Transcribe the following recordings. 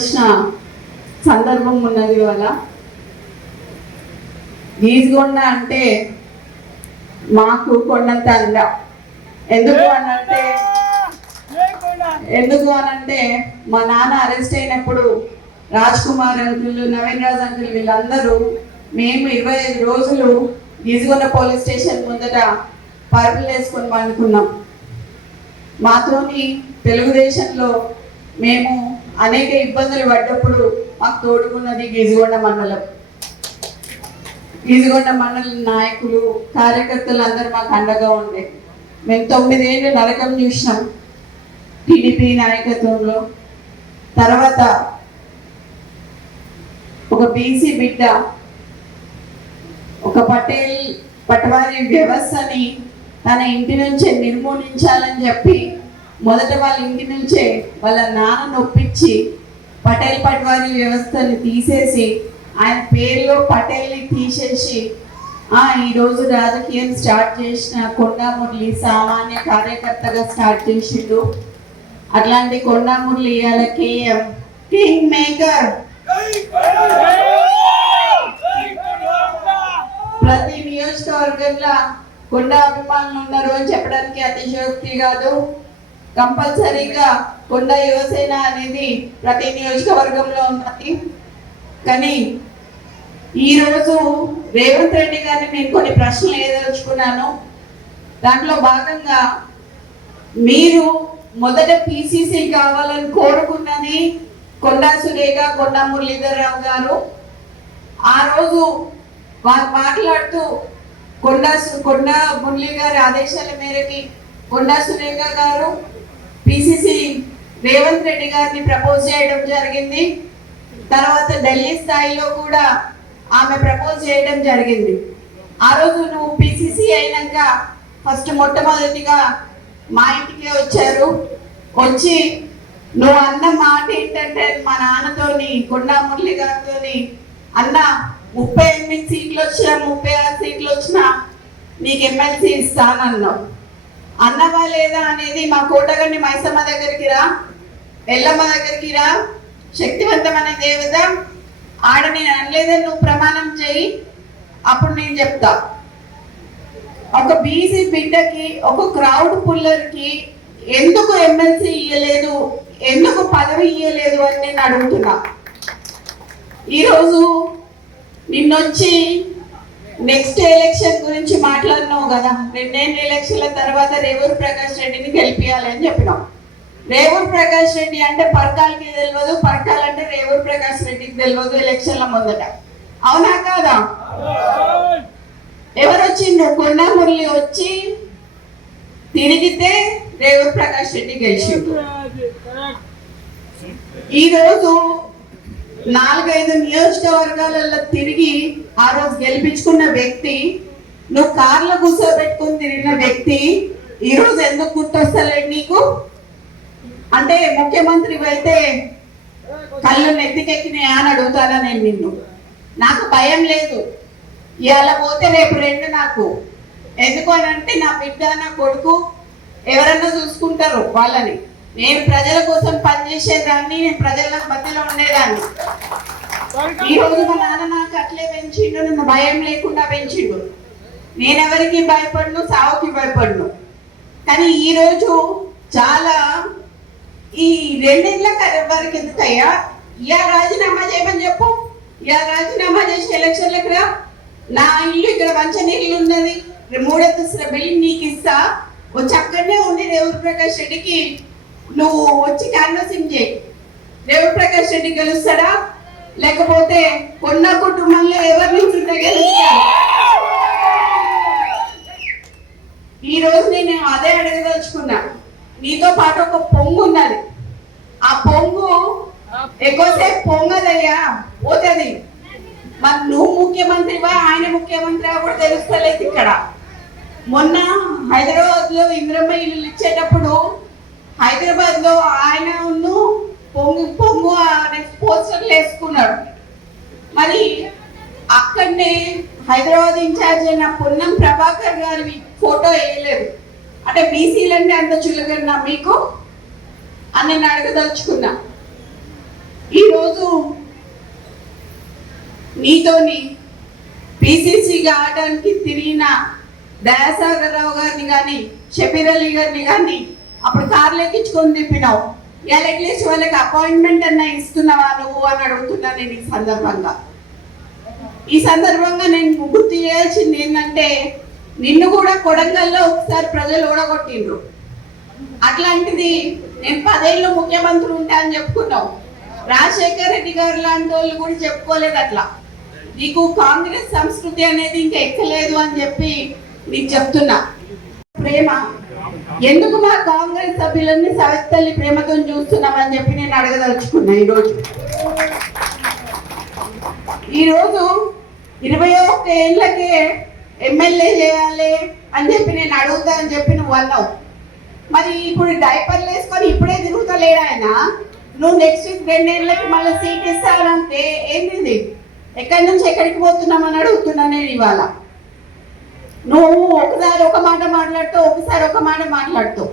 చెప్పుకోవాల్సిన సందర్భం ఉన్నది. ఇవాళ గీజగొండ అంటే మాకు కొండంత అండ. ఎందుకు అనంటే మా నాన్న అరెస్ట్ అయినప్పుడు రాజ్ కుమార్ అంకుల్, నవీన్ రాజ్ అంకుల్ వీళ్ళందరూ మేము 25 రోజులు గీజగొండ పోలీస్ స్టేషన్ ముందట పరుపులు వేసుకొని పండుకున్నాం. మాతోని తెలుగుదేశంలో మేము అనేక ఇబ్బందులు పడ్డప్పుడు మాకు తోడుకున్నది గీజగొండ మండలం. గీజగొండ మండలం నాయకులు, కార్యకర్తలు అందరూ మాకు అండగా ఉండే. మేము 9 ఏళ్ళు నరకం చూసినాం టీడీపీ నాయకత్వంలో. తర్వాత ఒక బీసీ బిడ్డ ఒక పటవారి వ్యవస్థని తన ఇంటి నుంచే నిర్మూలించాలని చెప్పి మొదట వాళ్ళ ఇంటి నుంచే వాళ్ళ నాన్న నొప్పించి పటవారి వ్యవస్థని తీసేసి ఆయన పేరులో పటేల్ని తీసేసి ఈరోజు రాజకీయం స్టార్ట్ చేసిన కొండా మురళి సామాన్య కార్యకర్తగా స్టార్ట్ చేసిండు. అట్లాంటి కొండా మురళి ఇవాళ కింగ్ మేకర్. ప్రతి నియోజకవర్గంలో కొండా అభిమానులు ఉన్నారు అని చెప్పడానికి అతిశయోక్తి కాదు. కంపల్సరీగా కొండా యువసేన అనేది ప్రతి నియోజకవర్గంలో ఉన్నది. కానీ ఈరోజు రేవంత్ రెడ్డి గారిని నేను కొన్ని ప్రశ్నలు ఏదలుచుకున్నాను. దాంట్లో భాగంగా మీరు మొదట పిసిసి కావాలని కోరుకున్నది కొండా సురేఖ, కొండా మురళీధర్ రావు గారు. ఆ రోజు వారు మాట్లాడుతూ కొండా మురళి గారి ఆదేశాల మేరకి కొండా సురేఖ గారు పిసిసి రేవంత్ రెడ్డి గారిని ప్రపోజ్ చేయడం జరిగింది. తర్వాత ఢిల్లీ స్థాయిలో కూడా ఆమె ప్రపోజ్ చేయడం జరిగింది. ఆ రోజు నువ్వు పిసిసి అయినాక ఫస్ట్ మొట్టమొదటిగా మా ఇంటికే వచ్చారు. వచ్చి నువ్వు అన్న మాట ఏంటంటే మా నాన్నతోని, కొండా మురళి గారితోని, అన్న 38 సీట్లు వచ్చినా 36 సీట్లు వచ్చినా నీకు ఎమ్మెల్సీ ఇస్తానన్నావు. అన్నవా లేదా అనేది మా కోటగండి మైసమ్మ దగ్గరికి రా, ఎల్లమ్మ దగ్గరికి రా, శక్తివంతమైన దేవత ఆడ నేను అనలేదని నువ్వు ప్రమాణం చేయి, అప్పుడు నేను చెప్తా. ఒక బీసీ బిడ్డకి, ఒక క్రౌడ్ పుల్లర్కి ఎందుకు ఎమ్మెల్సీ ఇయ్యలేదు, ఎందుకు పదవి ఇయ్యలేదు అని నేను అడుగుతున్నా. ఈరోజు నిన్నొచ్చి నెక్స్ట్ ఎలక్షన్ గురించి మాట్లాడినావు కదా. 2 ఎలక్షన్ల తర్వాత రేవూరు ప్రకాష్ రెడ్డిని గెలిపియాలి అని చెప్పినాం. రేవూరు ప్రకాష్ రెడ్డి అంటే పర్కాలకి తెలియదు, పర్కాల్ అంటే రేవూరు ప్రకాష్ రెడ్డికి తెలియదు ఎలక్షన్ల ముందట. అవునా కాదా? ఎవరు వచ్చిండ్రు? కొండా మురళి వచ్చి తిరిగితే రేవూరు ప్రకాష్ రెడ్డి గెలిచిండు. ఈరోజు 4-5 నియోజకవర్గాలలో తిరిగి ఆ రోజు గెలిపించుకున్న వ్యక్తి, నువ్వు కార్లో కూర్చోబెట్టుకుని తిరిగిన వ్యక్తి ఈరోజు ఎందుకు గుర్తొస్తలేడు నీకు? అంటే ముఖ్యమంత్రి అయితే కళ్ళు నెత్తికెక్కినాయా అని అడుగుతానా నేను నిన్ను? నాకు భయం లేదు. ఇవాళ పోతే రేపు 2 నాకు. ఎందుకు అని అంటే నా బిడ్డ, నా కొడుకు ఎవరన్నా చూసుకుంటారు వాళ్ళని. నేను ప్రజల కోసం పనిచేసేదాన్ని, నేను ప్రజల మధ్యలో ఉండేదాన్ని. ఈ రోజు మా నాన్న నాకు అట్లే పెంచిండు, నన్ను భయం లేకుండా పెంచిండు. నేనెవరికి భయపడను, సావుకి భయపడను. కానీ ఈరోజు చాలా ఈ 2 ఏళ్ళ వరకు ఎందుకయ్యా ఇయా రాజీనామా చేయమని చెప్పు. ఇయా రాజీనామా చేసి ఎలక్షన్లకు రా. నా ఇల్లు ఇక్కడ మంచినీళ్ళు ఉన్నది, 3 అంతస్తుల బిల్డింగ్ నీకు ఇస్తా. వచ్చి అక్కడనే ఉండి రేవూరు ప్రకాష్ రెడ్డికి నువ్వు వచ్చి క్యాన్వాసింగ్ చేయి. రేవూరు ప్రకాష్ రెడ్డి గెలుస్తాడా, లేకపోతే కొన్న కుటుంబంలో ఎవరి నుంచి గెలుస్తాడు? ఈ రోజు నేను అదే అడగదలుచుకున్నా. నీతో పాటు ఒక పొంగు ఉన్నది. ఆ పొంగు ఎక్కువసేపు పొంగదయ్యా, పోతుంది. మరి నువ్వు ముఖ్యమంత్రివా, ఆయన ముఖ్యమంత్రివా కూడా తెలుస్తలేదు. ఇక్కడ మొన్న హైదరాబాద్ లో ఇంద్రమ్మ ఇల్లు ఇచ్చేటప్పుడు హైదరాబాద్ లో ఆయన పొంగు పోస్టర్లు వేసుకున్నాడు. మరి అక్కడనే హైదరాబాద్ ఇన్ఛార్జ్ అయిన పొన్నం ప్రభాకర్ గారి ఫోటో వేయలేదు. అంటే బీసీలంటే అంత చులకన్నా మీకు అని నేను అడగదలుచుకున్నా. ఈరోజు ఈరోజు నీతోని పిసిసిగా ఆడడానికి తిరిగిన దయాసాగర్ రావు గారిని కానీ షబీర్ అలీ గారిని కానీ అప్పుడు కార్లు ఎక్కించుకొని తిప్పినావు. ఇలా అట్లీస్ట్ వాళ్ళకి అపాయింట్మెంట్ అన్నా ఇస్తున్నావా నువ్వు అని అడుగుతున్నా నేను ఈ సందర్భంగా నేను గుర్తు చేయాల్సింది ఏంటంటే నిన్ను కూడా కొడంగల్లో ఒకసారి ప్రజలు ఓడగొట్టిండ్రు. అట్లాంటిది నేను 10 ఏళ్ళు ముఖ్యమంత్రి ఉంటా అని చెప్పుకున్నావు. రాజశేఖర్ రెడ్డి గారు లాంటి వాళ్ళు కూడా చెప్పుకోలేదు అట్లా. నీకు కాంగ్రెస్ సంస్కృతి అనేది ఇంకా ఎక్కలేదు అని చెప్పి నీకు చెప్తున్నా. ప్రేమ ఎందుకు మా కాంగ్రెస్ సభ్యులన్నీ సవితల్లి ప్రేమతో చూస్తున్నామని చెప్పి నేను అడగదలుచుకున్నా. ఈరోజు 21 ఏళ్ళకే ఎమ్మెల్యే చేయాలి అని చెప్పి నేను అడుగుతా అని చెప్పి నువ్వు అన్నావు. మరి ఇప్పుడు డైపర్లు వేసుకొని ఇప్పుడే తిరుగుతలేడు ఆయన. నువ్వు నెక్స్ట్ 2 ఏళ్ళకి మళ్ళీ సీట్ ఇస్తానంటే ఏంటిది? ఎక్కడి నుంచి ఎక్కడికి పోతున్నామని అడుగుతున్నా నేను ఇవాళ. నువ్వు ఒకసారి ఒక మాట మాట్లాడుతావు, ఒకసారి ఒక మాట మాట్లాడుతావు.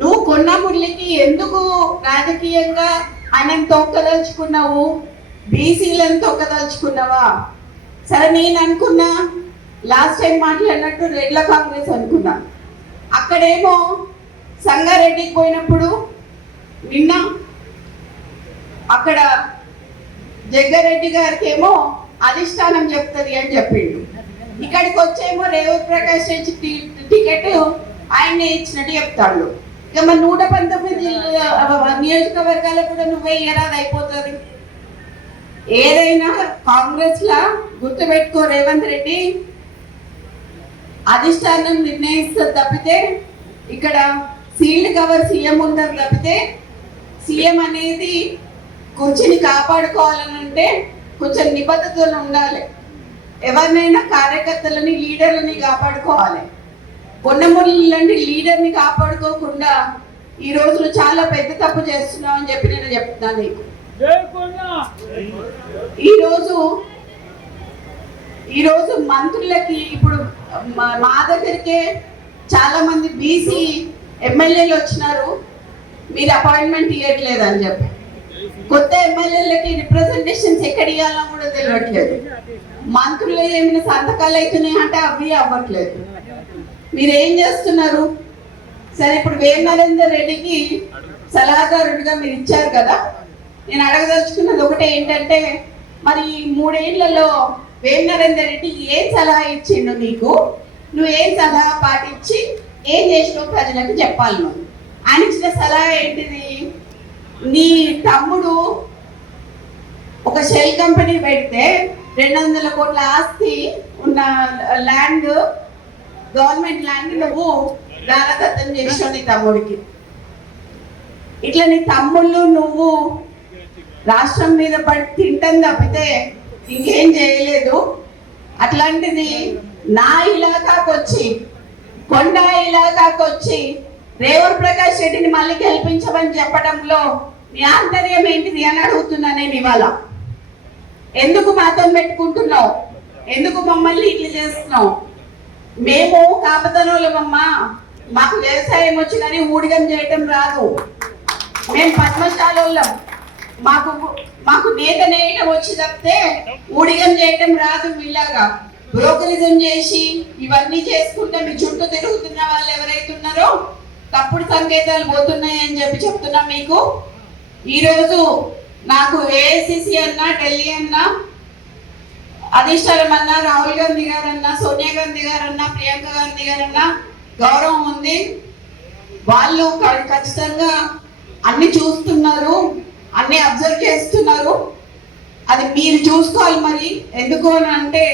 నువ్వు కొన్న మురళికి ఎందుకు రాజకీయంగా ఆయన తొక్కదలుచుకున్నావు? బీసీలను తొక్కదలుచుకున్నావా? సరే, నేను అనుకున్నా లాస్ట్ టైం మాట్లాడినట్టు రెడ్ల కాంగ్రెస్ అనుకున్నా. అక్కడేమో సంగారెడ్డికి పోయినప్పుడు నిన్న అక్కడ జగ్గారెడ్డి గారికి ఏమో అధిష్టానం చెప్తుంది అని చెప్పిండు. ఇక్కడికి వచ్చేమో రేవంత్ ప్రకాష్ టికెట్ ఆయనే ఇచ్చినట్టు చెప్తాడు. ఇక మరి 119 నియోజకవర్గాలకు కూడా నువ్వే ఇయరాది అయిపోతుంది. ఏదైనా కాంగ్రెస్ లా గుర్తుపెట్టుకో, రేవంత్ రెడ్డి అధిష్టానం నిర్ణయిస్తుంది తప్పితే ఇక్కడ సీల్డ్ కవర్ సీఎం ఉంటుంది తప్పితే సీఎం అనేది కుర్చీని కాపాడుకోవాలని అంటే కొంచెం నిబద్ధతలు ఉండాలి. ఎవరినైనా కార్యకర్తలని లీడర్లని కాపాడుకోవాలి. పొన్నమూరు లాంటి లీడర్ని కాపాడుకోకుండా ఈ రోజులు చాలా పెద్ద తప్పు చేస్తున్నావు అని చెప్పి నేను చెప్తున్నాను నీకు. ఈరోజు మంత్రులకి ఇప్పుడు మా దగ్గరికే చాలా మంది బీసీ ఎమ్మెల్యేలు వచ్చినారు, మీరు అపాయింట్మెంట్ ఇవ్వట్లేదు అని చెప్పి. కొత్త ఎమ్మెల్యేలకి రిప్రజెంటేషన్స్ ఎక్కడ ఇవ్వాలో కూడా తెలియట్లేదు. మంత్రులు ఏమైనా సంతకాలు అవుతున్నాయి అంటే అవి అవ్వట్లేదు. మీరు ఏం చేస్తున్నారు? సరే, ఇప్పుడు వేం నరేందర్ రెడ్డికి సలహాదారుడిగా మీరు ఇచ్చారు కదా. నేను అడగదలుచుకున్నది ఒకటే ఏంటంటే, మరి 3 ఏళ్లలో వేం నరేందర్ రెడ్డి ఏం సలహా ఇచ్చిండు నీకు? నువ్వు ఏం సలహా పాటించి ఏం చేసినావు ప్రజలకు చెప్పాలి. నువ్వు ఆయన ఇచ్చిన సలహా ఏంటిది? నీ తమ్ముడు ఒక షెల్ కంపెనీ పెడితే 200 కోట్ల ఆస్తి ఉన్న ల్యాండ్, గవర్నమెంట్ ల్యాండ్ నువ్వు దానదత్తం చేసావు నీ తమ్ముడికి. ఇట్లా నీ తమ్ముళ్ళు నువ్వు రాష్ట్రం మీద పడి తింటం తప్పితే ఇంకేం చేయలేదు. అట్లాంటిది నా ఇలాకాకు వచ్చి, కొండ ఇలాకాకు వచ్చి రేవంత్ ప్రకాష్ రెడ్డిని మళ్ళీ గెలిపించమని చెప్పడంలో నీ ఆంతర్యం ఏంటిది అని అడుగుతున్నా నేను ఇవాళ. ఎందుకు మాతో పెట్టుకుంటున్నావు? ఎందుకు మమ్మల్ని ఇట్లా చేస్తున్నావు? మేము కాపతనోళ్ళమమ్మా, మాకు వ్యవసాయం వచ్చి కానీ ఊడిగం చేయటం రాదు. మేము పద్మశాలోళ్ళం, మాకు నేత నేయటం వచ్చి తప్పితే ఊడిగం చేయటం రాదు. మీలాగా బ్రోకరిజం చేసి ఇవన్నీ చేసుకుంటే మీ చుట్టూ తిరుగుతున్న వాళ్ళు ఎవరైతే ఉన్నారో తప్పుడు సంకేతాలు పోతున్నాయి అని చెప్పి చెప్తున్నా మీకు. ఈరోజు నాకు ఏఐసిసి అన్నా, ఢిల్లీ అన్నా, అధిష్టానం అన్నా, రాహుల్ గాంధీ గారన్నా, సోనియా గాంధీ గారన్నా, ప్రియాంక గాంధీ గారన్నా గౌరవం ఉంది. వాళ్ళు ఖచ్చితంగా అన్ని చూస్తున్నారు, అన్ని అబ్జర్వ్ చేస్తున్నారు. అది మీరు చూసుకోవాలి. మరి ఎందుకు అని అంటే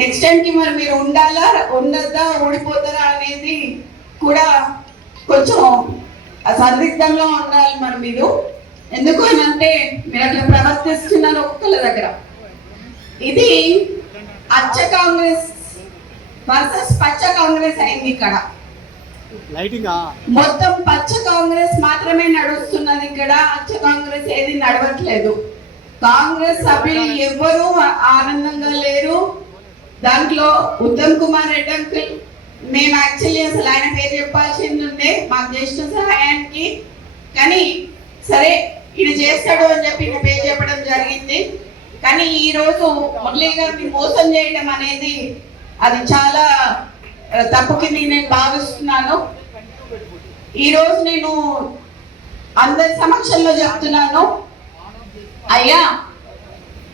నెక్స్ట్ టైంకి మరి మీరు ఉండాలా, ఉండద్దా, ఓడిపోతారా అనేది కూడా కొంచెం సందిగ్ధంలో ఉండాలి. మరి మీరు ఎందుకు అని అంటే మీరు అట్లా ప్రవర్తిస్తున్నారు ఒక్కళ్ళ దగ్గర. ఇది అచ్చ కాంగ్రెస్ వర్సెస్ పచ్చ కాంగ్రెస్ అయింది. ఇక్కడ మొత్తం పచ్చ కాంగ్రెస్ మాత్రమే నడుస్తున్నది. ఇక్కడ అచ్చ కాంగ్రెస్ ఏది నడవట్లేదు. కాంగ్రెస్ సభ్యులు ఎవ్వరూ ఆనందంగా లేరు. దాంట్లో ఉత్తమ్ కుమార్ రెడ్డి అంకుల్, మేము యాక్చువల్లీ అసలు ఆయన పేరు చెప్పాల్సింది ఉండే మాకు చేసిన సహాయానికి. కానీ సరే, ఇది చేస్తాడు అని చెప్పి ఈయన పేరు చెప్పడం జరిగింది. కానీ ఈ రోజు మురళీ గారిని మోసం చేయడం అనేది అది చాలా తప్పు కింద నేను భావిస్తున్నాను. ఈ రోజు నేను అందరి సమక్షంలో చెప్తున్నాను, అయ్యా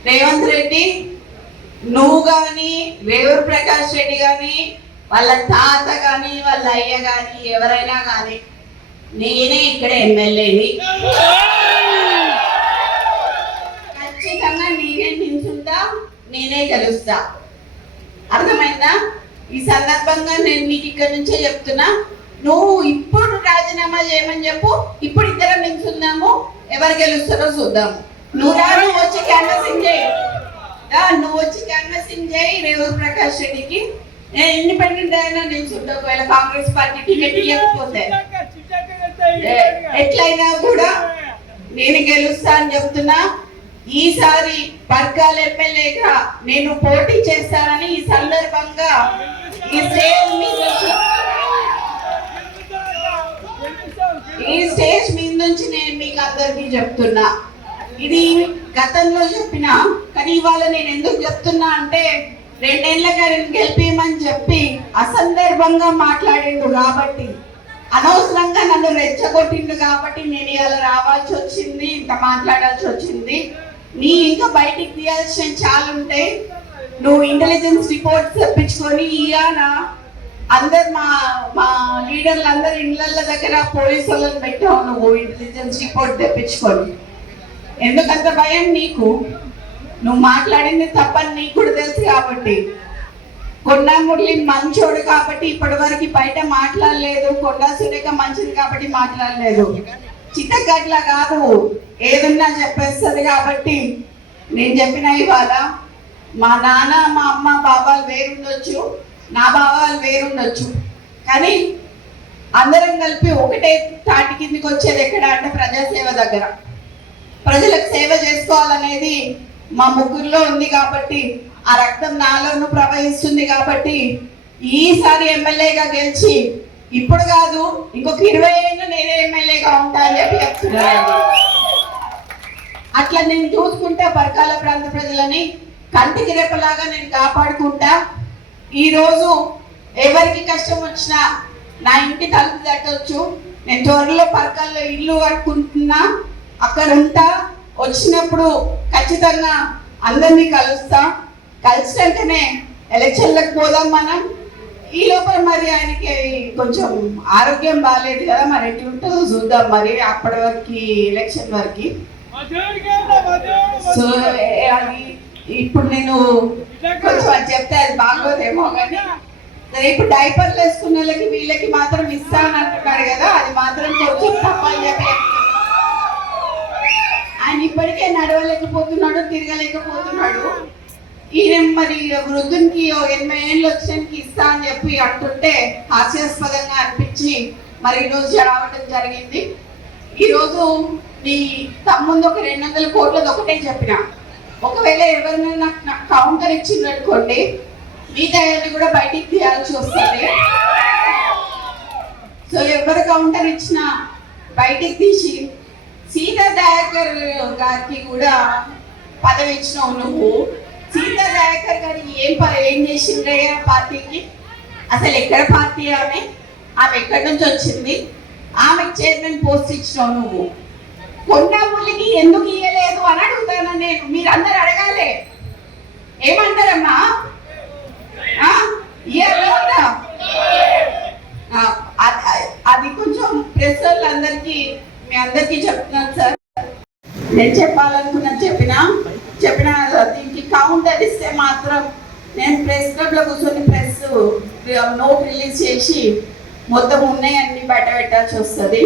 రేవంత్ రెడ్డి, నువ్వు కానీ రేవూరు ప్రకాష్ రెడ్డి కానీ వాళ్ళ తాత కానీ వాళ్ళ అయ్య కానీ ఎవరైనా కానీ నేనే ఇక్కడ ఎమ్మెల్యేని, ఖచ్చితంగా నేనే నిల్చుంటా, నేనే గెలుస్తా. అర్థమైందా? ఈ సందర్భంగా నేను నీకు ఇక్కడ నుంచే చెప్తున్నా, నువ్వు ఇప్పుడు రాజీనామా చేయమని చెప్పు, ఇప్పుడు ఇద్దరం నిల్చుందాము, ఎవరు గెలుస్తారో చూద్దాము. నువ్వు వచ్చి క్యాన్వాసింగ్ చేయి, నువ్వు వచ్చి క్యాన్వాసింగ్ చేయి రేవూరు ప్రకాష్ రెడ్డికి. నేను ఇండిపెండెంట్ అయినా నిల్చుంటా, ఒకవేళ కాంగ్రెస్ పార్టీ టికెట్ ఇవ్వకపోతే ఎట్లయినా కూడా నేను గెలుస్తా అని చెప్తున్నా. ఈసారి పర్కాల ఎమ్మెల్యేగా నేను పోటీ చేస్తానని ఈ సందర్భంగా ఈ స్టేజ్ మీద నుంచి నేను మీకు అందరికీ చెప్తున్నా. ఇది గతంలో చెప్పిన, కానీ ఇవాళ నేను ఎందుకు చెప్తున్నా అంటే 2 ఏళ్ల గారిని గెలిపేయమని చెప్పి అసందర్భంగా మాట్లాడిండు కాబట్టి, అనవసరంగా నన్ను రెచ్చగొట్టిండు కాబట్టి నేను ఇవాళ రావాల్సి వచ్చింది, ఇంత మాట్లాడాల్సి వచ్చింది. నీ ఇంకా బయటికి తీయాల్సిన చాలా ఉంటాయి. నువ్వు ఇంటెలిజెన్స్ రిపోర్ట్స్ తెప్పించుకొని ఇయాన అందరు మా లీడర్లు అందరు ఇళ్ళ దగ్గర పోలీసు వాళ్ళని పెట్టావు, నువ్వు ఇంటెలిజెన్స్ రిపోర్ట్ తెప్పించుకొని. ఎందుకంత భయం నీకు? నువ్వు మాట్లాడింది తప్పని నీకు కూడా తెలుసు కాబట్టి. కొండా మురళి మంచోడు కాబట్టి ఇప్పటి వరకు బయట మాట్లాడలేదు, కొండా సురేఖ మంచిది కాబట్టి మాట్లాడలేదు. చిత్తగట్ల కాదు, ఏదన్నా చెప్పేస్తుంది కాబట్టి నేను చెప్పిన ఇవాళ మా నాన్న మా అమ్మ బాబాలు వేరుండొచ్చు, నా బాబాలు వేరుండొచ్చు, కానీ అందరం కలిపి ఒకటే తాటి కిందికి వచ్చేది ఎక్కడ అంటే ప్రజాసేవ దగ్గర. ప్రజలకు సేవ చేసుకోవాలనేది మా ముగ్గురులో ఉంది కాబట్టి, ఆ రక్తం నాలోనూ ప్రవహిస్తుంది కాబట్టి ఈసారి ఎమ్మెల్యేగా గెలిచి ఇప్పుడు కాదు ఇంకొక 20 ఏళ్ళు నేనే ఎమ్మెల్యేగా ఉంటా అని చెప్పి చెప్తున్నాను. అట్లా నేను చూసుకుంటా పరకాల ప్రాంత ప్రజలని కంటికి రెప్పలాగా నేను కాపాడుకుంటా. ఈరోజు ఎవరికి కష్టం వచ్చినా నా ఇంటి తలుపు తట్టవచ్చు. నేను త్వరలో పరకాల్లో ఇల్లు కట్టుకుంటున్నా, అక్కడ ఉంటా. వచ్చినప్పుడు ఖచ్చితంగా అందరినీ కలుస్తా. కలిసినాకనే ఎలక్షన్లకు పోదాం మనం. ఈ లోపల మరి ఆయనకి కొంచెం ఆరోగ్యం బాగాలేదు కదా, మరి ఎట్లా ఉంటుందో చూద్దాం. మరి అప్పటి వరకు ఎలక్షన్ వరకు సో అది ఇప్పుడు నేను కొంచెం అది చెప్తే అది బాగోదేమో, కానీ ఇప్పుడు డైపర్లు వేసుకున్న వాళ్ళకి వీళ్ళకి మాత్రం ఇస్తాను అంటున్నాడు కదా, అది మాత్రం కొంచెం తప్పని చెప్పి. ఆయన ఇప్పటికే నడవలేకపోతున్నాడు, తిరగలేకపోతున్నాడు. ఈయన మరి వృద్ధునికి 80 ఏళ్ళు వచ్చానికి ఇస్తా అని చెప్పి అంటుంటే హాస్యాస్పదంగా అనిపించి మరి ఈరోజు రావడం జరిగింది. ఈరోజు నీ తమ్ముందు ఒక 200 కోట్లది ఒకటే చెప్పిన, ఒకవేళ ఎవరైనా నాకు కౌంటర్ ఇచ్చింది అనుకోండి, మిగతా కూడా బయటికి తీయాల్సి వస్తుంది. సో ఎవరు కౌంటర్ ఇచ్చినా బయటికి తీసి సీతా దయాకర్ గారికి కూడా పదవి ఇచ్చినావు నువ్వు. సీతా దయాకర్ గారు ఏం చేసిండ్రే పార్టీకి? అసలు ఎక్కడ పార్టీ ఆమె ఎక్కడి నుంచి వచ్చింది? ఆమెకు చైర్మన్ పోస్ట్ ఇచ్చినావు నువ్వు. కొండా మురళికి ఎందుకు ఇయ్యలేదు అని అడుగుతాను నేను. మీరందరూ అడగాలి. ఏమంటారమ్మా? అది కొంచెం ప్రెస్ వాళ్ళందరికీ మీ అందరికీ చెప్తున్నాను సార్. నేను చెప్పాలనుకున్నా చెప్పిన దీనికి కౌంటర్ ఇస్తే మాత్రం నేను ప్రెస్ క్లబ్ లో కూర్చొని ప్రెస్ నోట్ రిలీజ్ చేసి మొత్తం ఉన్నాయన్నీ బయట పెట్టాల్సి వస్తుంది.